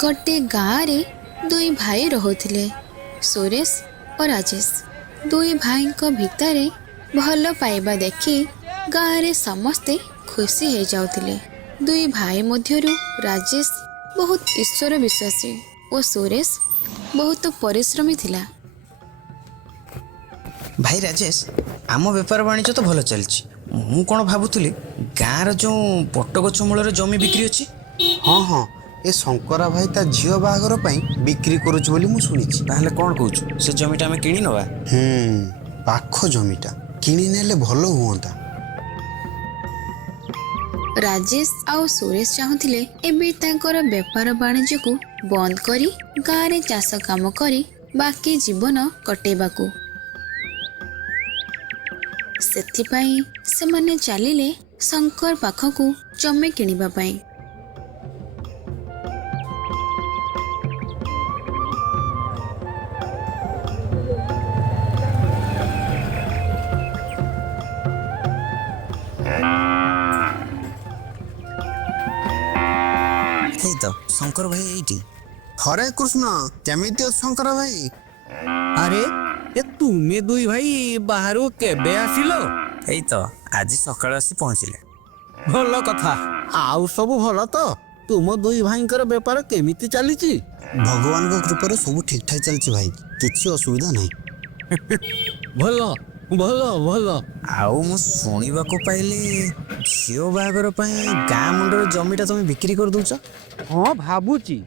गोटे गाँव दुई भाई रहुथिले सुरेश और राजेश। दुई भाई भितर भल पाइबा देखि गाँव रे समस्ते खुशी हो जाउथिले। दुई भाई मध्यरु राजेश बहुत ईश्वर विश्वासी और सुरेश बहुत परिश्रमी थिला। भाई राजेश, आम बेपार वाणिज्य तो भल चलछि। मु कोन भाबुथुली गाँर जो पटगछ मूल जमी बिक्री अछि। हाँ हाँ, ए शंकरा भाई ता झियो बाहागर पई बिक्री करूछ बोली मु सुनिछि। ताहले कोन कहूछु से जमीटा आमे किनी नवा? पाख जमीटा किनी नेले भलो हुअंता। राजेश आउ सुरेश चाहुथिले एबे तांकर बेपार वाणिज्य को बंद करी गाँव रे चाष काम करी बाकी जीवन कटेबाकू। सेथिपाई सेमाने चालिले शंकर पाखकू जमी किनिबा पाई। तो शंकर भाई एठी। हरे कृष्ण, केमिति हो शंकर भाई? अरे ए तुमे दुई भाई बाहरु केबे आसिलो? एई तो आज सकाळ आसी पहुँचिले। भल कथा। आउ सब भल तो? तुम दुई भाईंकर बेपार केमिति चलीची? भगवान को कृपा सब ठीक ठाक चलछि भाई, किछि असुविधा नहीं। भल भल भल। आउ मु सुनिबाको पाइले झियो बाहागर पई गाँ मुंडर जमीटा तुम बिक्री कर दउछ। हाँ भाबुची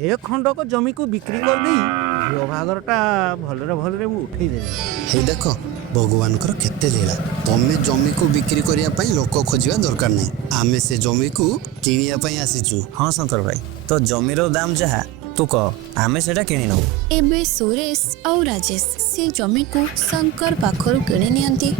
ए खंडक जमी को बिक्री कर देई झियो बाहागरटा भलरे मु उठेई देबी। हे देखो भगवान कर केते लीला। तमे जमी को बिक्री करिया पई लोक खोजिया दरकार नहीं, आमे से जमी को किनिया पई आसीचु। हाँ शंकर भाई, तो जमीर दाम जहा तू कह आमे सेटा किनी नहु। एबे सुरेश और राजेश से जमी को शंकर पाखरु किणी नियंती।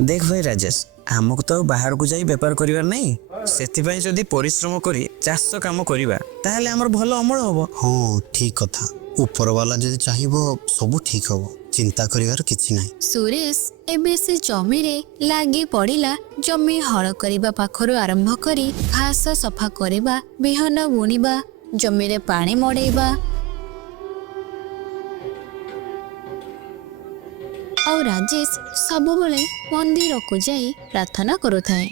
देख भाई राजेश, आमको तो बाहर को जाई बेपार करिवार नहीं, सेथिपाई जदि परिश्रम करी चाष काम करिबा ताहले हमर भल अमल हबो। हाँ ठीक कथा, ऊपर वाला जदि चाहिबो सब ठीक हबो, चिंता करिवार किछि नाही। सुरेश एबे से जमी रे लागी पड़िला। जमी हल करिबा पाखरु आरंभ करी घास सफा करिबा, बिहन बुणिबा, जमी रे पानी मड़ेबा और राजेश सबुबले मंदिर को जाई प्रार्थना करुथाए।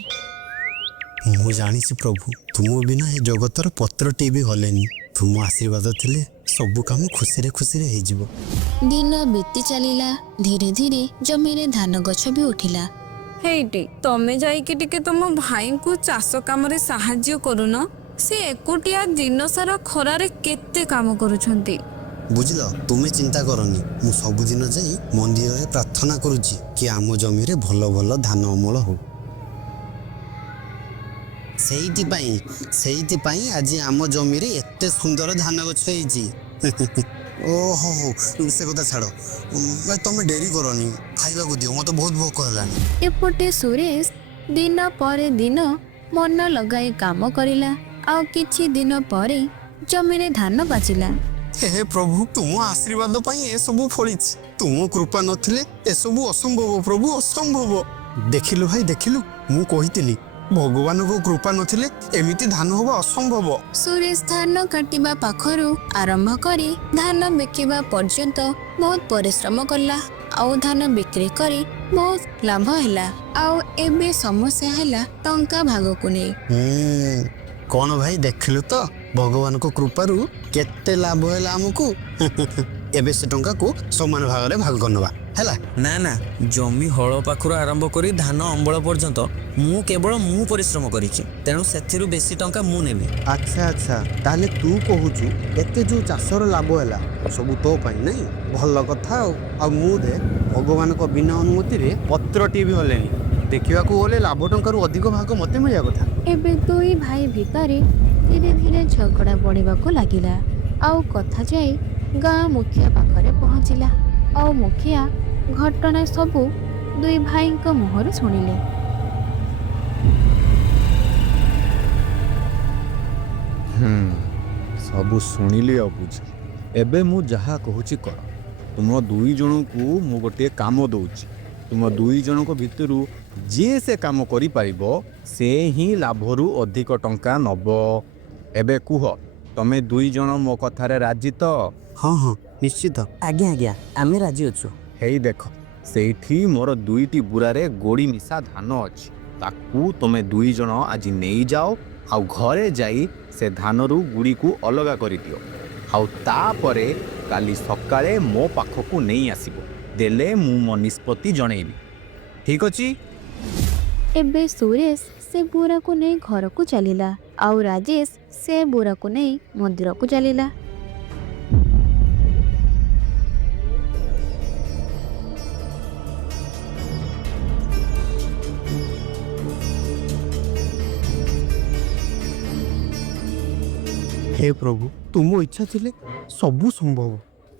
मु जानिछि प्रभु, तुम बिना ए जगतर पत्र टीवी हलेनी। तुम आशीर्वाद थिले सब काम खुशी रे हे जिवो। दिन बीती चलिला। धीरे धीरे जमी रे धान गछ भी उठिला। हेइटी तमे जाइके टिके तुम भाई को चाष काम रे साहाय्य करूनो। से एकोटिया दिन सारा खरारे केते काम करूछंती। बुझल, तुम्हें चिंता करनी, मु सबुदिन जाई मंदिर रे प्रार्थना करूची कि आम जमी रे भल भल धान अमल हो। सेइति पाई आज आम जमी रे एते सुंदर धान गछ हेइची। ओहो से कथा छाड़, तमे डेरी करनी, खाइबा को दियो, मते बहुत भोक हलानी। एपटे सुरेश दिन पर दिन मन लगाई काम करिला। आ किछि दिन परे जमी रे धान पाचिला। हे प्रभु, तुम आशीर्वाद पाई ए सब फलिछ। तुम कृपा नथिले ए सब असंभव प्रभु, असंभव। देखिलु भाई देखिलु, मु कहितली भगवान को कृपा नथिले एमिति धान होबा असंभव। सुरेश धान काटिबा पाखरु आरंभ करी धान बिकिबा पर्यंत बहुत परिश्रम कला। आउ धान बिक्री करी बहुत लाभ हैला। आउ एबे समस्या हैला टंका भाग को नै। कौन भाई देखिलु तो भगवान को कृपारू केते लाभ हैला हमकू। एबे से टंका को समान भाग रे भाग करनवा हैला। ना ना, जमी हल पाखरु आरंभ करी धान अम्बल पर्यंत मु केवल मु परिश्रम करिछि, तेणु सेथिरु बेसी टंका मु नेबी। अच्छा अच्छा, ताले तू कहूचु एते जो चाषर लाभ हैला सब तो पाई नहीं। भल कथा। आ मु दे भगवान को बिना अनुमति रे पत्र टीवी हलेनी, देखिबा को गले लाभ टंका अधिक भाग मते मिलिया कथा। एबे दुई भाई भितरे धीरे धीरे झगड़ा बढ़िबा को लागिला। आउ कथा जाई गाँ मुखिया पाखरे पहुँचिला। आउ मुखिया घटना सबू दुई भाई मुहर शुणिले। सबू शुणिली आ बुझ ଏବେ ମୁଁ ଯାହା କହୁଛି କର। ତୁମ ଦୁଇ ଜଣଙ୍କୁ ମୁଁ ଗୋଟିଏ କାମ ଦେଉଛି। ତୁମ ଦୁଇ ଜଣଙ୍କ ଭିତରୁ ଯିଏ ସେ କାମ କରିପାରିବ ସେ ହିଁ ଲାଭରୁ ଅଧିକ ଟଙ୍କା ନେବ। ଏବେ କୁହ, ତମେ ଦୁଇ ଜଣ ମୋ କଥାରେ ରାଜି ତ? ହଁ ହଁ ନିଶ୍ଚିତ। ଆଜ୍ଞା ଆଜ୍ଞା, ଆମେ ରାଜି ଅଛୁ। ହେଇ ଦେଖ, ସେଇଠି ମୋର 2ଟି ବୁରାରେ ଗୋଡ଼ି ମିଶା ଧାନ ଅଛି। ତାକୁ ତମେ ଦୁଇ ଜଣ ଆଜି ନେଇଯାଅ, ଆଉ ଘରେ ଯାଇ ସେ ଧାନରୁ ଗୁଡ଼ିକୁ ଅଲଗା କରିଦିଅ। ଆଉ ତାପରେ କାଲି ସକାଳେ ମୋ ପାଖକୁ ନେଇ ଆସିବ। ଦେଲେ ମୁଁ ମୋ ନିଷ୍ପତ୍ତି ଜଣେଇବି। ଠିକ୍ ଅଛି? ଏବେ ସୁରେଶ ସେ ବୁରାକୁ ନେଇ ଘରକୁ ଚାଲିଲା ଆଉ ରାଜେଶ ସେ ବୁରାକୁ ନେଇ ମନ୍ଦିରକୁ ଚାଲିଲା। ହେ ପ୍ରଭୁ, ତୁମ ଇଚ୍ଛା ଥିଲେ ସବୁ ସମ୍ଭବ।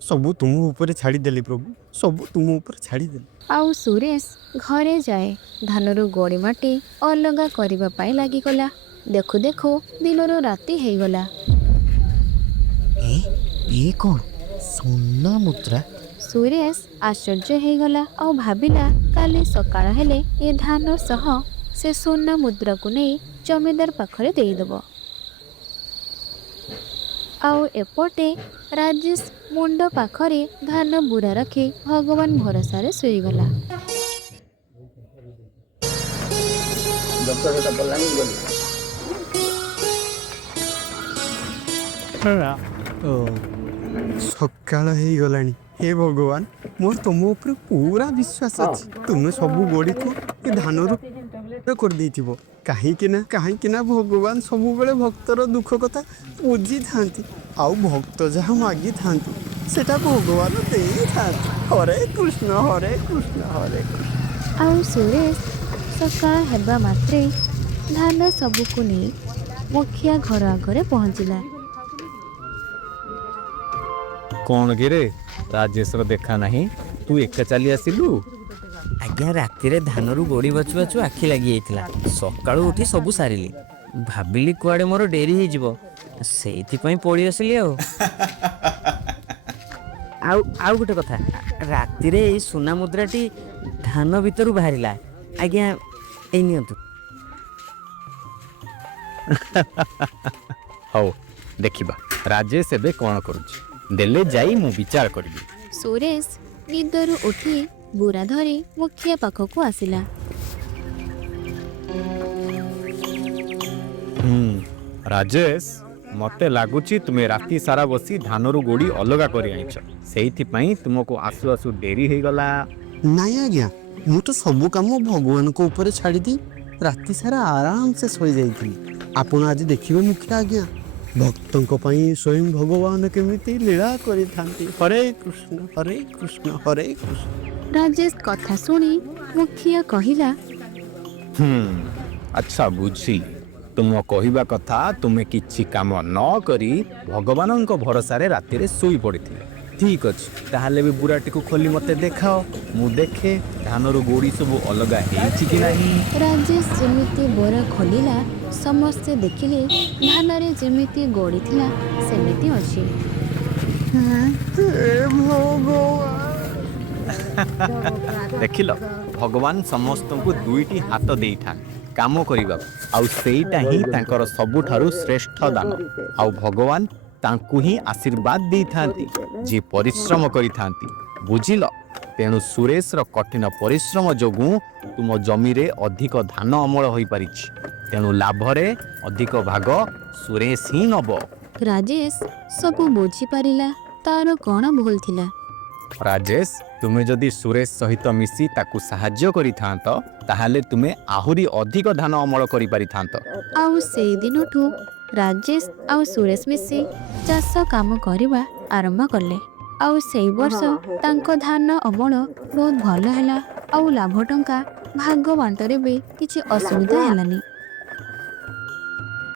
ସବୁ ତୁମ ଉପରେ ଛାଡ଼ିଦେଲି ପ୍ରଭୁ, ସବୁ ତୁମ ଉପରେ ଛାଡ଼ିଦେଲି। ଆଉ ସୁରେଶ ଘରେ ଯାଏ ଧାନରୁ ଗୋଡ଼ି ମାଟି ଅଲଗା କରିବା ପାଇଁ ଲାଗିଗଲା। ଦେଖୁ ଦେଖୁ ଦିନରୁ ରାତି ହେଇଗଲା। ଏ କ'ଣ ସୁନା ମୁଦ୍ରା? ସୁରେଶ ଆଶ୍ଚର୍ଯ୍ୟ ହେଇଗଲା ଆଉ ଭାବିଲା କାଲି ସକାଳ ହେଲେ ଏ ଧାନ ସହ ସେ ସୁନା ମୁଦ୍ରାକୁ ନେଇ ଜମିଦାର ପାଖରେ ଦେଇଦେବ। ଆଉ ଏପଟେ ରାଜେଶ ମୁଣ୍ଡ ପାଖରେ ଧାନ ବୁରା ରଖି ଭଗବାନ ଭରସାରେ ଶୋଇଗଲା। ସକାଳ ହେଇଗଲାଣି। ହେ ଭଗବାନ, ମୋର ତୁମ ଉପରେ ପୁରା ବିଶ୍ୱାସ ଅଛି। ତୁମେ ସବୁ ଗୋଡ଼ିକୁ ଏ ଧାନରୁ କରିଦେଇଥିବ। କାହିଁକି ନା ଭଗବାନ ସବୁବେଳେ ଭକ୍ତର ଦୁଃଖ କଥା ବୁଝିଥାନ୍ତି। ଆଉ ଭକ୍ତ ଯାହା ମାଗିଥାନ୍ତି ସେଟା ଭଗବାନ ଦେଇଥାନ୍ତି। ହରେ କୃଷ୍ଣ ହରେ କୃଷ୍ଣ ହରେ କୃଷ୍ଣ। ଆଉ ସୁରେଶ ସକାଳ ହେବା ମାତ୍ରେ ଧାନ ସବୁକୁ ନେଇ ମୁଖିଆ ଘର ଆଗରେ ପହଞ୍ଚିଲା। କ'ଣ କିରେ, ରାଜେଶର ଦେଖା ନାହିଁ? ତୁ ଏକା ଚାଲି ଆସିଲୁ? ଆଜ୍ଞା, ରାତିରେ ଧାନରୁ ଗୋଡ଼ି ବାଛୁ ବାଛୁ ଆଖି ଲାଗିଯାଇଥିଲା। ସକାଳୁ ଉଠି ସବୁ ସାରିଲି। ଭାବିଲି କୁଆଡ଼େ ମୋର ଡେରି ହେଇଯିବ, ସେଇଥିପାଇଁ ପଳେଇ ଆସିଲି। ଆଉ ଗୋଟେ କଥା, ରାତିରେ ଏଇ ସୁନା ମୁଦ୍ରାଟି ଧାନ ଭିତରୁ ବାହାରିଲା। ଆଜ୍ଞା, ଏଇ ନିଅନ୍ତୁ। ହଉ, ଦେଖିବା ରାଜେଶ ଏବେ କ'ଣ କରୁଛି। ଦେଲେ ଯାଇ ମୁଁ ବିଚାର କରିବି। ସୁରେଶ ନିଦରୁ ଉଠି ବୁରା ଧରି ମୁଖିଆ ପାଖକୁ ଆସିଲା। ରାଜେଶ, ମତେ ଲାଗୁଛି ତୁମେ ରାତି ସାରା ବସି ଧାନରୁ ଗୋଡ଼ି ଅଲଗା କରି ଆଣିଛ। ସେଇଥିପାଇଁ ତୁମକୁ ଆସୁ ଆସୁ ଡେରି ହେଇଗଲା। ନାଇଁ ଆଜ୍ଞା, ମୁଁ ତ ସବୁ କାମ ଭଗବାନଙ୍କ ଉପରେ ଛାଡ଼ିଦେଇ ରାତି ସାରା ଆରାମସେ ଶୋଇଯାଇଥିଲି। ଆପଣ ଆଜି ଦେଖିବେ ମୁଖିଆ ଆଜ୍ଞା, ଭକ୍ତଙ୍କ ପାଇଁ ସ୍ୱୟଂ ଭଗବାନ କେମିତି ଲୀଳା କରିଥାନ୍ତି। ହରେ କୃଷ୍ଣ ହରେ କୃଷ୍ଣ ହରେ କୃଷ୍ଣ। ରାଜେଶ କଥା ଶୁଣି ମୁଖିଆ କହିଲା, ଆଚ୍ଛା, ବୁଝିଲି। ତୁମ କହିବା କଥା, ତୁମେ କିଛି କାମ ନ କରି ଭଗବାନଙ୍କ ଭରସାରେ ରାତିରେ ଶୋଇ ପଡ଼ିଥିଲ। ଠିକ୍ ଅଛି, ତାହେଲେ ବି ବୁରାଟିକୁ ଖୋଲି ମୋତେ ଦେଖାଅ, ମୁଁ ଦେଖେ ଧାନରୁ ଗୋଡ଼ି ସବୁ ଅଲଗା ହେଇଛି କି ନାହିଁ। ରାଜେଶ ଯେମିତି ବୋରା ଖୋଲିଲା, ସମସ୍ତେ ଦେଖିଲେ ଧାନରେ ଯେମିତି ଗୋଡ଼ି ଥିଲା ସେମିତି ଅଛି। ଦେଖିଲ, ଭଗବାନ ସମସ୍ତଙ୍କୁ 2ଟି ହାତ ଦେଇଥାନ୍ତି କାମ କରିବାକୁ, ଆଉ ସେଇଟା ହିଁ ତାଙ୍କର ସବୁଠାରୁ ଶ୍ରେଷ୍ଠ ଦାନ। ଆଉ ଭଗବାନ ତାଙ୍କୁ ହିଁ ଆଶୀର୍ବାଦ ଦେଇଥାନ୍ତି ଯିଏ ପରିଶ୍ରମ କରିଥାନ୍ତି। ବୁଝିଲ? ତେଣୁ ସୁରେଶର କଠିନ ପରିଶ୍ରମ ଯୋଗୁଁ ତୁମ ଜମିରେ ଅଧିକ ଧାନ ଅମଳ ହୋଇପାରିଛି। ତେଣୁ ଲାଭରେ ଅଧିକ ଭାଗ ସୁରେଶ ହିଁ ନେବ। ରାଜେଶ ସବୁ ବୁଝିପାରିଲା ତାର କ'ଣ ଭୁଲ ଥିଲା। ରାଜେଶ, ତୁମେ ଯଦି ସୁରେଶ ସହିତ ମିଶି ତାକୁ ସାହାଯ୍ୟ କରିଥାନ୍ତ, ତାହେଲେ ତୁମେ ଆହୁରି ଅଧିକ ଧାନ ଅମଳ କରିପାରିଥାନ୍ତ। ଆଉ ସେଇ ଦିନଠୁ ରାଜେଶ ଆଉ ସୁରେଶ ମିଶି ଚାଷ କାମ କରିବା ଆରମ୍ଭ କଲେ। ଆଉ ସେଇ ବର୍ଷ ତାଙ୍କ ଧାନ ଅମଳ ବହୁତ ଭଲ ହେଲା। ଆଉ ଲାଭ ଟଙ୍କା ଭାଗ ବାଣ୍ଟରେ ବି କିଛି ଅସୁବିଧା ହେଲାନି।